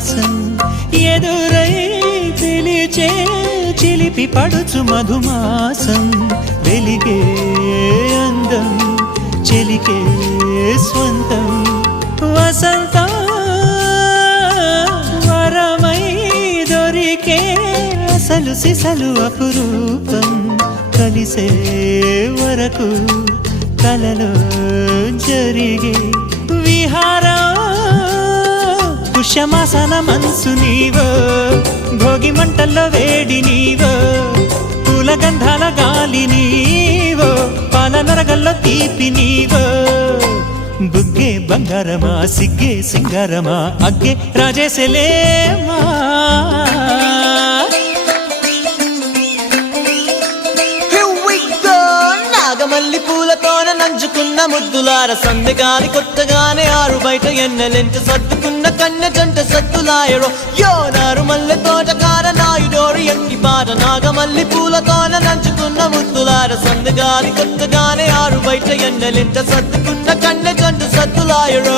విలాసం ఎదురై పిలిచే చిలిపి పడుచు మధుమాసం వెలిగే అందం చెలికే స్వంతం వసంతం వరమై దొరికే అసలు సిసలు అపురూపం కలిసే వరకు కలలో జరిగే విహారం పుష్యమాసన మనసు నీవో భోగి మంటల్లో వేడి నీవో పూల గంధాల గాలి నీవో పాల నరగల్లో తీపి నీవో బుగ్గే బంగారమా సిగ్గే సింగారమా అగ్గే రాజేసలేమా నాగమల్లి పూలతోన నంచుకున్న ముద్దులార సందెగాలి కొట్టగానే ఆరు బయట ఎన్నెలెంట సర్దుకున్న కన్నె జంట సత్తులాయరో యో నారు మల్లె తోటకార నాయుడోరు ఎంకి పాట నాగమల్లి పూలతోన నంచుకున్న ముద్దులార సందెగాలి కొట్టగానే ఆరు బయట ఎన్నెలెంట సర్దుకున్న కన్నె జంట సత్తులాయరో